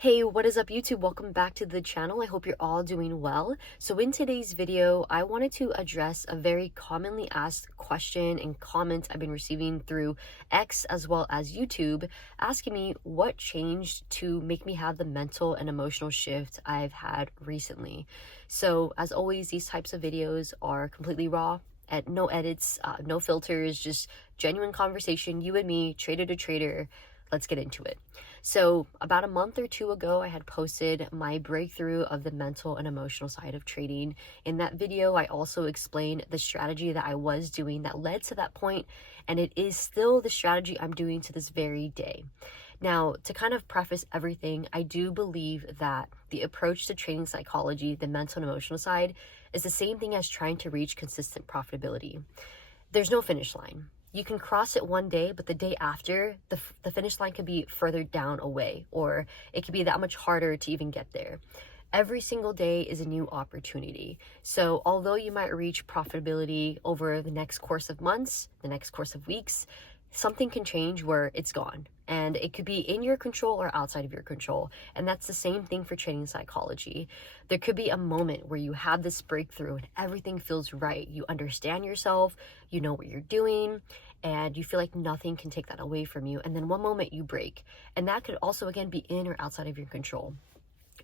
Hey, what is up YouTube? Welcome back to the channel. I hope you're all doing well. So in today's video, I wanted to address a very commonly asked question and comment I've been receiving through X as well as YouTube, asking me what changed to make me have the mental and emotional shift I've had recently. So as always, these types of videos are completely raw, at no edits, no filters, just genuine conversation, you and me, trader to trader. Let's get into it. So about a month or two ago, I had posted my breakthrough of the mental and emotional side of trading. In that video, I also explained the strategy that I was doing that led to that point, and it is still the strategy I'm doing to this very day. Now, to kind of preface everything, I do believe that the approach to trading psychology, the mental and emotional side, is the same thing as trying to reach consistent profitability. There's no finish line. You can cross it one day, but the day after, the finish line could be further down away, or it could be that much harder to even get there. Every single day is a new opportunity. So although you might reach profitability over the next course of months, the next course of weeks, something can change where it's gone. And it could be in your control or outside of your control. And that's the same thing for trading psychology. There could be a moment where you have this breakthrough and everything feels right. You understand yourself, you know what you're doing, and you feel like nothing can take that away from you. And then one moment you break. And that could also, again, be in or outside of your control.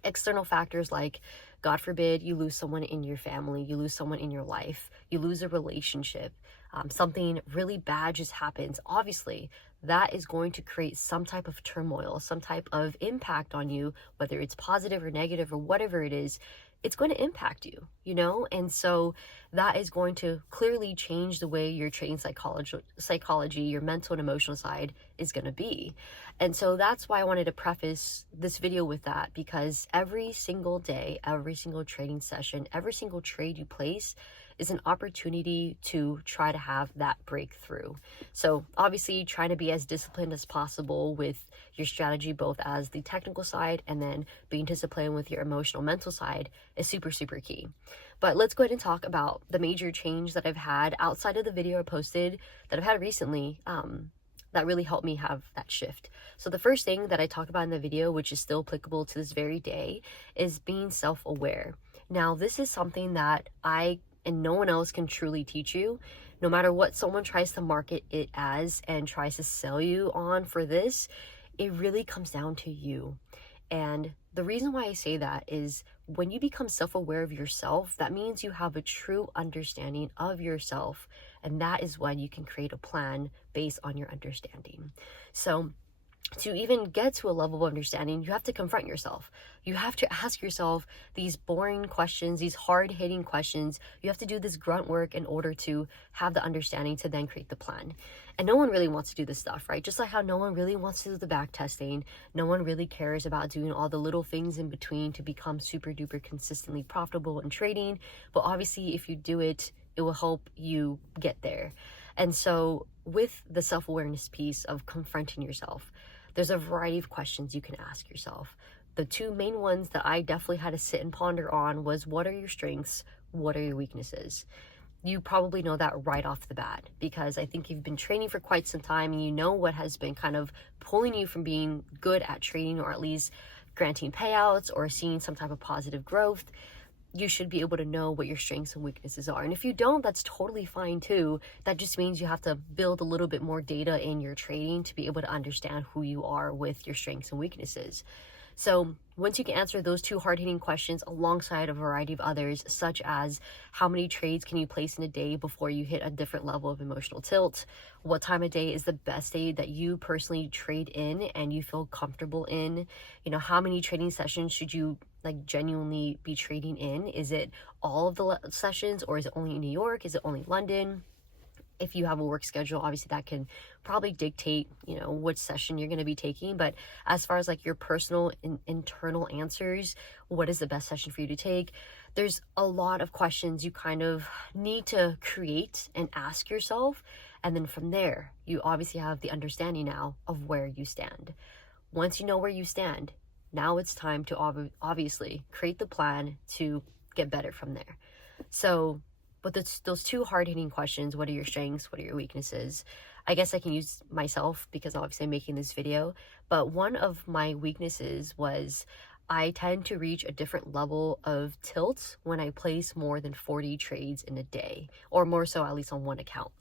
External factors like, God forbid, you lose someone in your family, you lose someone in your life, you lose a relationship, something really bad just happens. Obviously, that is going to create some type of turmoil, some type of impact on you, whether it's positive or negative or whatever it is. It's going to impact you, you know? And so that is going to clearly change the way your trading psychology, your mental and emotional side is going to be. And so that's why I wanted to preface this video with that, because every single day, every single trading session, every single trade you place is an opportunity to try to have that breakthrough. So obviously trying to be as disciplined as possible with your strategy, both as the technical side and then being disciplined with your emotional mental side is super, super key. But let's go ahead and talk about the major change that I've had outside of the video I posted that I've had recently that really helped me have that shift. So the first thing that I talk about in the video, which is still applicable to this very day, is being self-aware. Now, this is something that I and no one else can truly teach you. No matter what someone tries to market it as and tries to sell you on for this, it really comes down to you. And the reason why I say that is when you become self-aware of yourself, that means you have a true understanding of yourself. And that is when you can create a plan based on your understanding. So to even get to a level of understanding, you have to confront yourself. You have to ask yourself these boring questions, these hard-hitting questions. You have to do this grunt work in order to have the understanding to then create the plan. And no one really wants to do this stuff, right? Just like how no one really wants to do the back testing. No one really cares about doing all the little things in between to become super duper consistently profitable in trading. But obviously, if you do it, it will help you get there. And so with the self-awareness piece of confronting yourself, there's a variety of questions you can ask yourself. The two main ones that I definitely had to sit and ponder on was, what are your strengths? What are your weaknesses? You probably know that right off the bat, because I think you've been training for quite some time and you know what has been kind of pulling you from being good at trading, or at least granting payouts or seeing some type of positive growth. You should be able to know what your strengths and weaknesses are. And if you don't, that's totally fine too. That just means you have to build a little bit more data in your trading to be able to understand who you are with your strengths and weaknesses. So once you can answer those two hard-hitting questions alongside a variety of others, such as how many trades can you place in a day before you hit a different level of emotional tilt? What time of day is the best day that you personally trade in and you feel comfortable in? You know, how many trading sessions should you like genuinely be trading in? Is it all of the sessions, or is it only in New York? Is it only London? If you have a work schedule, obviously that can probably dictate, you know, which session you're going to be taking. But as far as like your personal internal answers, what is the best session for you to take? There's a lot of questions you kind of need to create and ask yourself. And then from there, you obviously have the understanding now of where you stand. Once you know where you stand, now it's time to obviously create the plan to get better from there. So, but those two hard-hitting questions, what are your strengths, what are your weaknesses? I guess I can use myself because obviously I'm making this video, but one of my weaknesses was I tend to reach a different level of tilt when I place more than 40 trades in a day, or more so at least on one account.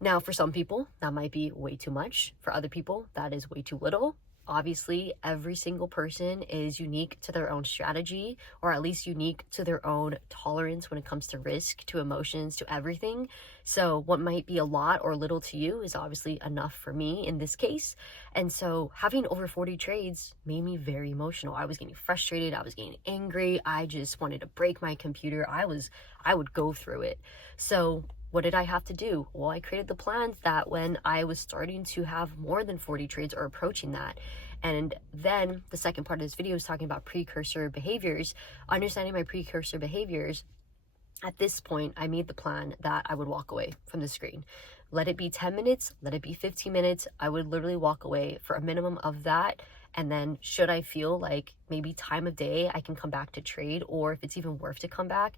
Now, for some people, that might be way too much. For other people, that is way too little. Obviously, every single person is unique to their own strategy, or at least unique to their own tolerance when it comes to risk, to emotions, to everything. So what might be a lot or little to you is obviously enough for me in this case. And so having over 40 trades made me very emotional. I was getting frustrated. I was getting angry. I just wanted to break my computer. I would go through it. So what did I have to do? Well, I created the plans that when I was starting to have more than 40 trades or approaching that. And then the second part of this video is talking about precursor behaviors. Understanding my precursor behaviors, at this point, I made the plan that I would walk away from the screen. Let it be 10 minutes, let it be 15 minutes. I would literally walk away for a minimum of that. And then should I feel like maybe time of day I can come back to trade, or if it's even worth to come back,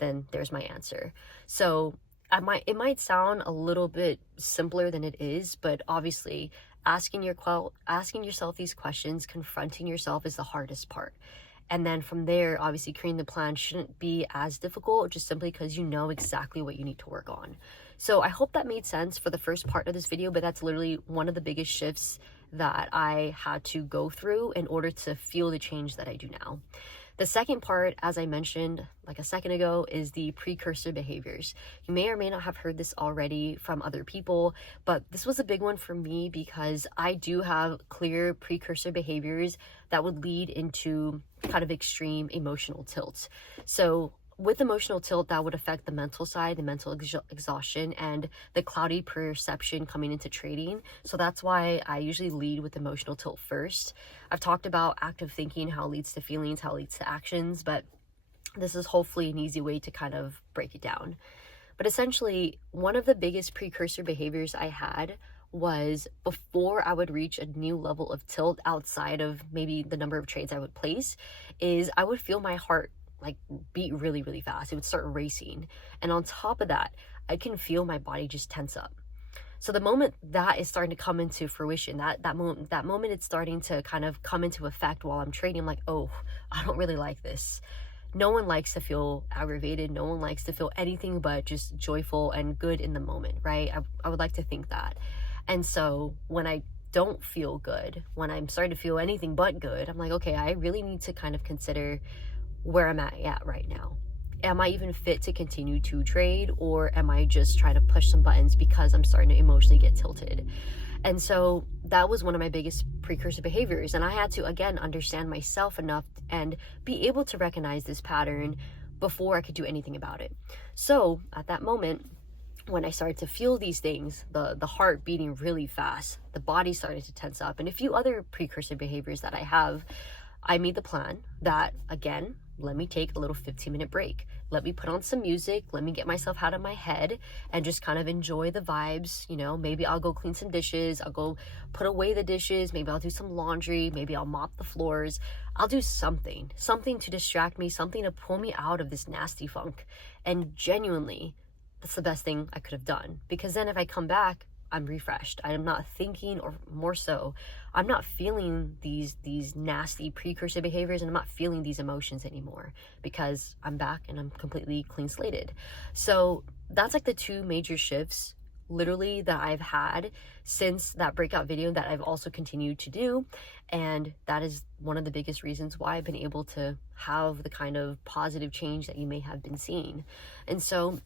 then there's my answer. So it might sound a little bit simpler than it is, but obviously asking yourself these questions, confronting yourself is the hardest part. And then from there, obviously creating the plan shouldn't be as difficult, just simply because you know exactly what you need to work on. So I hope that made sense for the first part of this video, but that's literally one of the biggest shifts that I had to go through in order to feel the change that I do now. The second part, as I mentioned like a second ago, is the precursor behaviors. You may or may not have heard this already from other people, but this was a big one for me because I do have clear precursor behaviors that would lead into kind of extreme emotional tilts. So with emotional tilt, that would affect the mental side, the mental exhaustion, and the cloudy perception coming into trading. So that's why I usually lead with emotional tilt first. I've talked about active thinking, how it leads to feelings, how it leads to actions, but this is hopefully an easy way to kind of break it down. But essentially, one of the biggest precursor behaviors I had was before I would reach a new level of tilt outside of maybe the number of trades I would place, is I would feel my heart like beat really, really fast. It would start racing. And on top of that, I can feel my body just tense up. So the moment that is starting to come into fruition, that moment it's starting to kind of come into effect while I'm trading, I'm like, oh, I don't really like this. No one likes to feel aggravated. No one likes to feel anything but just joyful and good in the moment, right? I would like to think that. And so when I don't feel good, when I'm starting to feel anything but good, I'm like, okay, I really need to kind of consider where I'm at right now. Am I even fit to continue to trade, or am I just trying to push some buttons because I'm starting to emotionally get tilted? And so that was one of my biggest precursor behaviors. And I had to, again, understand myself enough and be able to recognize this pattern before I could do anything about it. So at that moment, when I started to feel these things, the heart beating really fast, the body started to tense up, and a few other precursor behaviors that I have, I made the plan that, again, let me take a little 15-minute break. Let me put on some music. Let me get myself out of my head and just kind of enjoy the vibes. You know, maybe I'll go clean some dishes. I'll go put away the dishes. Maybe I'll do some laundry. Maybe I'll mop the floors. I'll do something to distract me, something to pull me out of this nasty funk. And genuinely, that's the best thing I could have done, because then if I come back, I'm refreshed. I am not thinking, or more so, I'm not feeling these nasty precursor behaviors, and I'm not feeling these emotions anymore because I'm back and I'm completely clean slated. So that's like the two major shifts literally that I've had since that breakout video that I've also continued to do. And that is one of the biggest reasons why I've been able to have the kind of positive change that you may have been seeing. And so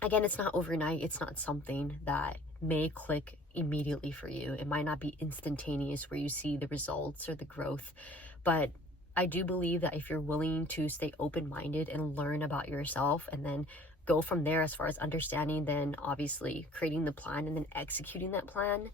again, it's not overnight. It's not something that may click immediately for you. It might not be instantaneous where you see the results or the growth, but I do believe that if you're willing to stay open-minded and learn about yourself and then go from there as far as understanding, then obviously creating the plan and then executing that plan,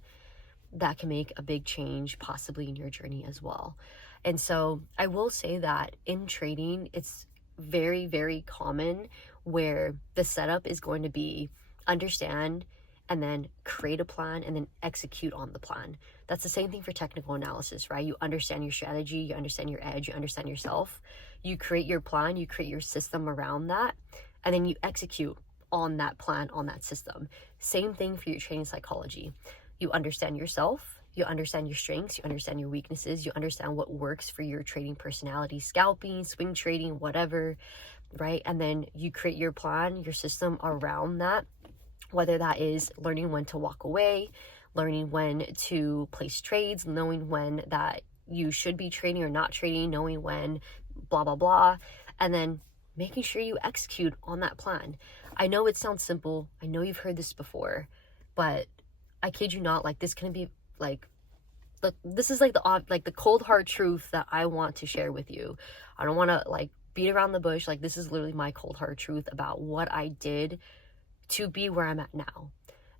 that can make a big change possibly in your journey as well. And so I will say that in trading, it's very, very common where the setup is going to be understand and then create a plan and then execute on the plan. That's the same thing for technical analysis, right? You understand your strategy, you understand your edge, you understand yourself, you create your plan, you create your system around that, and then you execute on that plan, on that system. Same thing for your training psychology. You understand yourself, you understand your strengths, you understand your weaknesses, you understand what works for your trading personality, scalping, swing trading, whatever, right? And then you create your plan, your system around that, whether that is learning when to walk away, learning when to place trades, knowing when that you should be trading or not trading, knowing when blah, blah, blah, and then making sure you execute on that plan. I know it sounds simple. I know you've heard this before, but I kid you not, like this can be like, this is like the cold hard truth that I want to share with you. I don't want to like beat around the bush. Like this is literally my cold hard truth about what I did to be where I'm at now.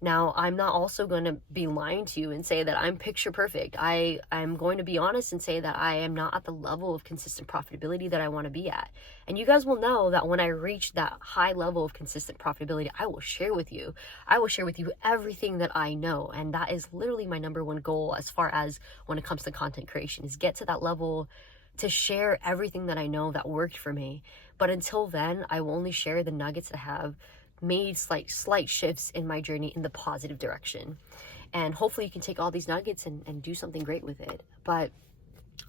Now, I'm not also going to be lying to you and say that I'm picture perfect. I'm going to be honest and say that I am not at the level of consistent profitability that I want to be at. And you guys will know that when I reach that high level of consistent profitability, I will share with you. I will share with you everything that I know. And that is literally my number one goal as far as when it comes to content creation, is get to that level to share everything that I know that worked for me. But until then, I will only share the nuggets that have made slight shifts in my journey in the positive direction. And hopefully you can take all these nuggets and do something great with it. But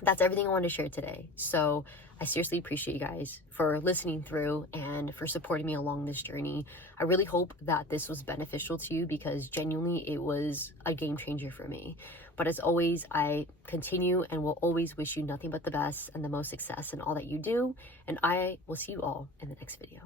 that's everything I wanted to share today. So I seriously appreciate you guys for listening through and for supporting me along this journey. I really hope that this was beneficial to you, because genuinely it was a game changer for me. But as always, I continue and will always wish you nothing but the best and the most success in all that you do. And I will see you all in the next video.